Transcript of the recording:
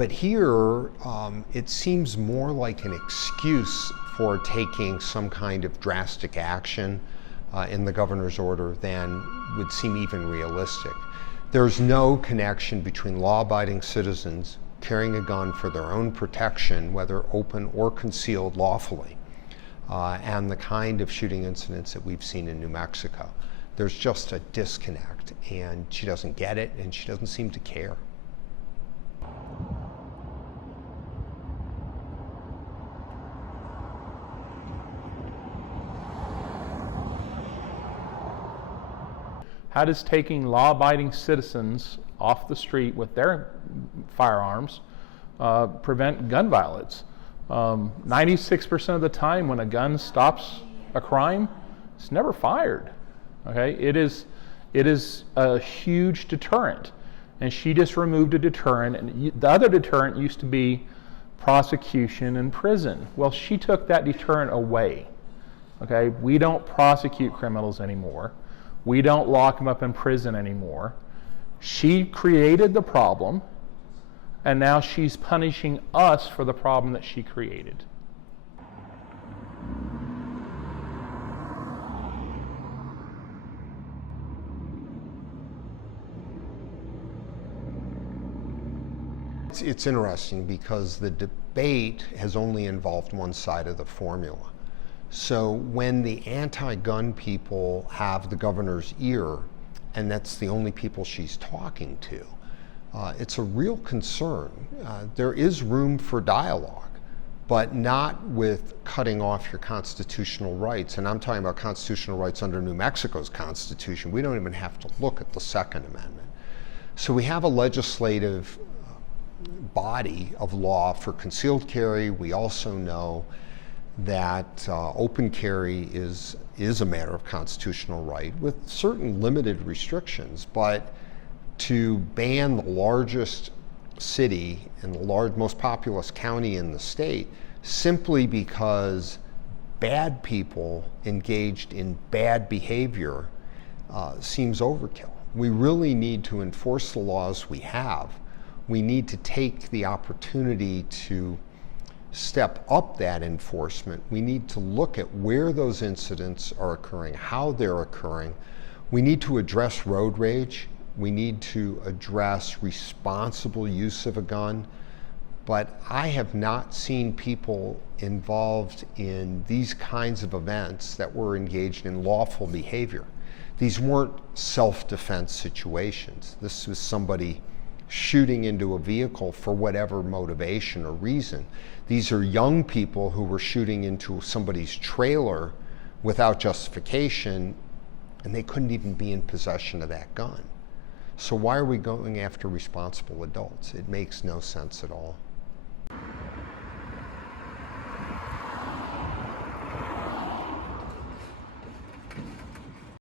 But here, it seems more like an excuse for taking some kind of drastic action in the governor's order than would seem even realistic. There's no connection between law-abiding citizens carrying a gun for their own protection, whether open or concealed lawfully, and the kind of shooting incidents that we've seen in New Mexico. There's just a disconnect, and she doesn't get it, and she doesn't seem to care. How does taking law-abiding citizens off the street with their firearms prevent gun violence? 96% of the time when a gun stops a crime, it's never fired. Okay, it is a huge deterrent, and she just removed a deterrent, and the other deterrent used to be prosecution and prison. Well, she took that deterrent away. Okay, we don't prosecute criminals anymore. We don't lock them up in prison anymore. She created the problem, and now she's punishing us for the problem that she created. It's interesting because the debate has only involved one side of the formula. So when the anti-gun people have the governor's ear, and that's the only people she's talking to, it's a real concern. There is room for dialogue, but not with cutting off your constitutional rights. And I'm talking about constitutional rights under New Mexico's Constitution. We don't even have to look at the Second Amendment. So we have a legislative body of law for concealed carry. We also know that open carry is a matter of constitutional right with certain limited restrictions, but to ban the largest city and the most populous county in the state simply because bad people engaged in bad behavior seems overkill. We really need to enforce the laws we have. We need to take the opportunity to step up that enforcement. We need to look at where those incidents are occurring, how they're occurring. We need to address road rage. We need to address responsible use of a gun. But I have not seen people involved in these kinds of events that were engaged in lawful behavior. These weren't self-defense situations. This was somebody shooting into a vehicle for whatever motivation or reason. These are young people who were shooting into somebody's trailer without justification, and they couldn't even be in possession of that gun. So why are we going after responsible adults? It makes no sense at all.